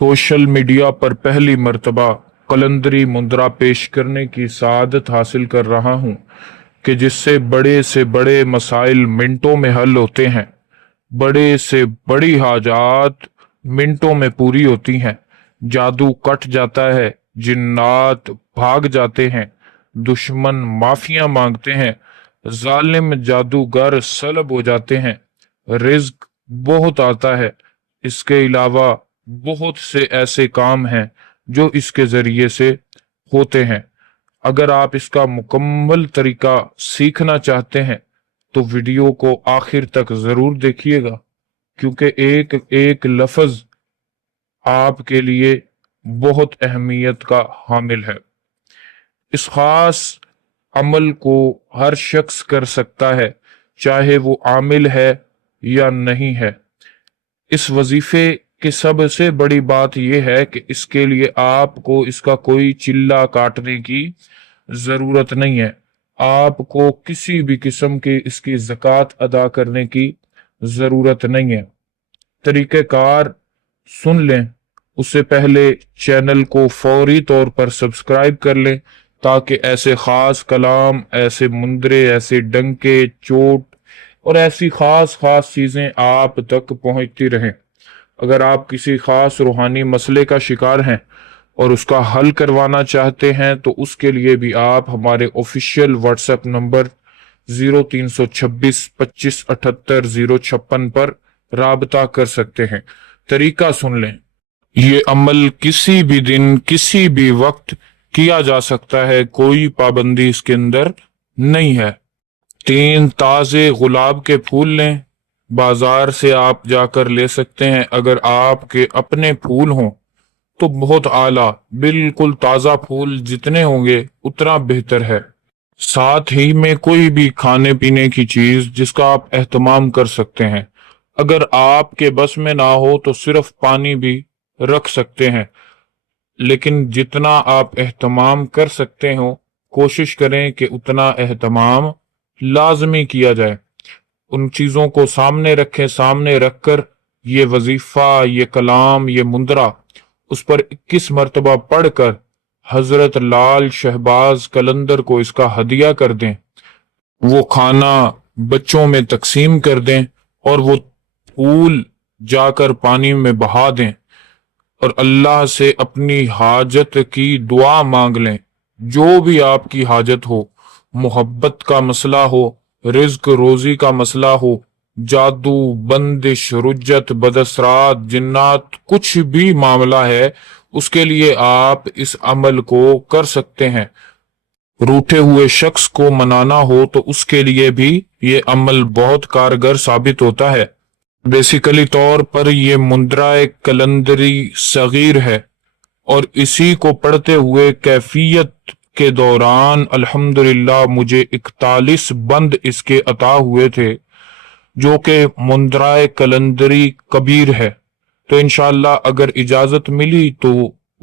Social media पर पहली मर्तबा कलंदरी मुद्रा पेश करने की सआदत हासिल कर रहा हूँ कि जिससे बड़े से बड़े मसाइल मिनटों में हल होते हैं। बड़े से बड़ी हाजात मिनटों में पूरी होती हैं। जादू कट जाता है, जिन्नात भाग जाते हैं, दुश्मन माफिया मांगते हैं, जालिम जादूगर सलब हो जाते हैं। रिज्क बहुत आता है। इसके अलावा बहुत से ऐसे काम हैं जो इसके जरिए से होते हैं। अगर आप इसका मुकम्मल तरीका सीखना चाहते हैं तो वीडियो को आखिर तक जरूर देखिएगा, क्योंकि एक एक लफ्ज आपके लिए बहुत अहमियत का हामिल है। इस खास अमल को हर शख्स कर सकता है, चाहे वो आमिल है या नहीं है। इस वजीफे की सबसे बड़ी बात यह है कि इसके लिए आपको इसका कोई चिल्ला काटने की जरूरत नहीं है। आपको किसी भी किस्म की इसकी ज़कात अदा करने की जरूरत नहीं है। तरीक़ेकार सुन लें, उससे पहले चैनल को फौरी तौर पर सब्सक्राइब कर लें, ताकि ऐसे खास कलाम, ऐसे मुंदरे, ऐसे डंके चोट और ऐसी खास खास चीजें आप तक पहुंचती रहें। अगर आप किसी खास रूहानी मसले का शिकार हैं और उसका हल करवाना चाहते हैं तो उसके लिए भी आप हमारे ऑफिशियल व्हाट्सएप नंबर 0326257056 पर राबता कर सकते हैं। तरीका सुन लें। ये अमल किसी भी दिन किसी भी वक्त किया जा सकता है, कोई पाबंदी इसके अंदर नहीं है। 3 ताजे गुलाब के फूल लें, बाजार से आप जाकर ले सकते हैं। अगर आपके अपने फूल हों तो बहुत आला, बिल्कुल ताजा फूल जितने होंगे उतना बेहतर है। साथ ही में कोई भी खाने पीने की चीज जिसका आप एहतमाम कर सकते हैं। अगर आपके बस में ना हो तो सिर्फ पानी भी रख सकते हैं, लेकिन जितना आप एहतमाम कर सकते हो कोशिश करें कि उतना एहतमाम लाजमी किया जाए। उन चीजों को सामने रखें, सामने रखकर ये वजीफा, ये कलाम, ये मुंदरा उस पर 21 मरतबा पढ़कर हजरत लाल शहबाज कलंदर को इसका हदिया कर दें। वो खाना बच्चों में तकसीम कर दें और वो फूल जाकर पानी में बहा दें और अल्लाह से अपनी हाजत की दुआ मांग लें। जो भी आपकी हाजत हो, मोहब्बत का मसला हो, रिज्क रोजी का मसला हो, जादू, बंदिश, रुज्जत, बदसरात, जिन्नात, कुछ भी मामला है, उसके लिए आप इस अमल को कर सकते हैं। रूठे हुए शख्स को मनाना हो तो उसके लिए भी ये अमल बहुत कारगर साबित होता है। बेसिकली तौर पर ये मुद्रा एक कलंदरी सगीर है और इसी को पढ़ते हुए कैफियत के दौरान अल्हम्दुलिल्लाह मुझे 41 बंद इसके अता हुए थे, जो कि मुद्रा कलंदरी कबीर है। तो इंशाअल्लाह अगर इजाजत मिली तो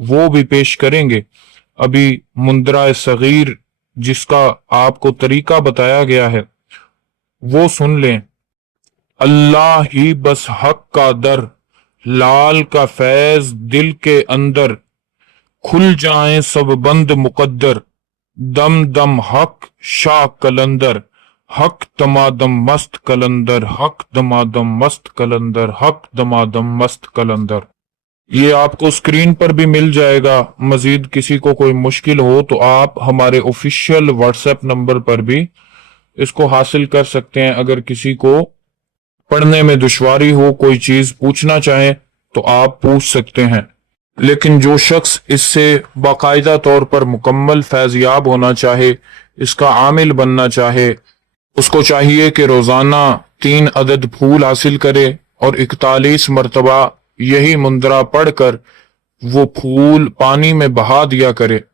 वो भी पेश करेंगे। अभी मुद्रा सगीर जिसका आपको तरीका बताया गया है वो सुन लें। अल्लाह ही बस हक का दर, लाल का फैज दिल के अंदर, खुल जाएं सब बंद मुकद्दर, दम दम हक शाह कलंदर, हक दमादम मस्त कलंदर, हक दमादम मस्त कलंदर, हक दमादम मस्त कलंदर। ये आपको स्क्रीन पर भी मिल जाएगा। मजीद किसी को कोई मुश्किल हो तो आप हमारे ऑफिशियल व्हाट्सएप नंबर पर भी इसको हासिल कर सकते हैं। अगर किसी को पढ़ने में दुश्वारी हो, कोई चीज पूछना चाहे तो आप पूछ सकते हैं। लेकिन जो शख्स इससे बाकायदा तौर पर मुकम्मल फैज़याब होना चाहे, इसका आमिल बनना चाहे, उसको चाहिए कि रोजाना 3 अदद फूल हासिल करे और 41 मरतबा यही मुंदरा पढ़कर वो फूल पानी में बहा दिया करे।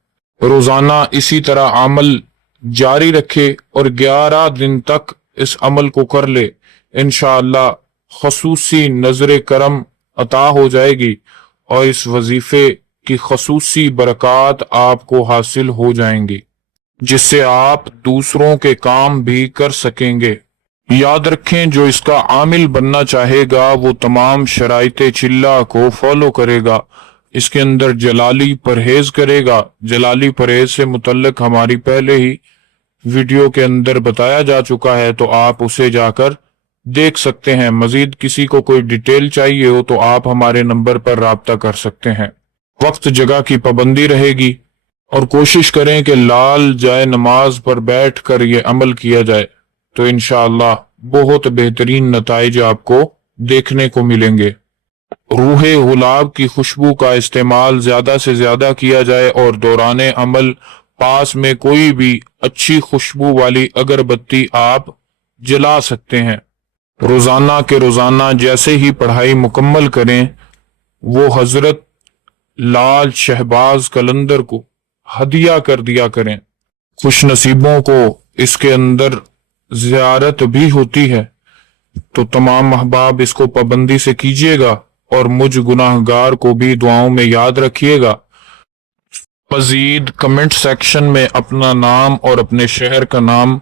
रोजाना इसी तरह अमल जारी रखे और 11 दिन तक इस अमल को कर ले। इंशाअल्लाह खसूसी नजर करम अता हो जाएगी और इस वजीफे की खसूसी बरकत आपको हासिल हो जाएंगी, जिससे आप दूसरों के काम भी कर सकेंगे। याद रखें, जो इसका आमिल बनना चाहेगा वो तमाम शराइत चिल्ला को फॉलो करेगा, इसके अंदर जलाली परहेज करेगा। जलाली परहेज से मुतल्लिक हमारी पहले ही वीडियो के अंदर बताया जा चुका है, तो आप उसे जाकर देख सकते हैं। मजीद किसी को कोई डिटेल चाहिए हो तो आप हमारे नंबर पर राब्ता कर सकते हैं। वक्त जगह की पाबंदी रहेगी और कोशिश करें कि लाल जाए नमाज पर बैठ कर ये अमल किया जाए, तो इंशाअल्लाह बहुत बेहतरीन नताइज आपको देखने को मिलेंगे। रूहे गुलाब की खुशबू का इस्तेमाल ज्यादा से ज्यादा किया जाए और दौराने अमल पास में कोई भी अच्छी खुशबू वाली अगरबत्ती आप जला सकते हैं। रोजाना के रोजाना जैसे ही पढ़ाई मुकम्मल करें, वो हजरत लाल शहबाज कलंदर को हदिया कर दिया करें। खुश नसीबों को इसके अंदर ज़ियारत भी होती है, तो तमाम अहबाब इसको पाबंदी से कीजिएगा और मुझ गुनाहगार को भी दुआओं में याद रखिएगा। मजीद कमेंट सेक्शन में अपना नाम और अपने शहर का नाम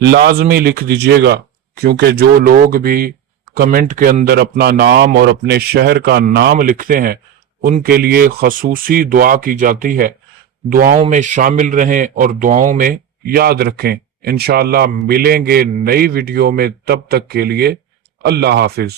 लाजमी लिख दीजिएगा, क्योंकि जो लोग भी कमेंट के अंदर अपना नाम और अपने शहर का नाम लिखते हैं उनके लिए खसूसी दुआ की जाती है। दुआओं में शामिल रहें और दुआओं में याद रखें। इंशाअल्लाह मिलेंगे नई वीडियो में, तब तक के लिए अल्लाह हाफिज।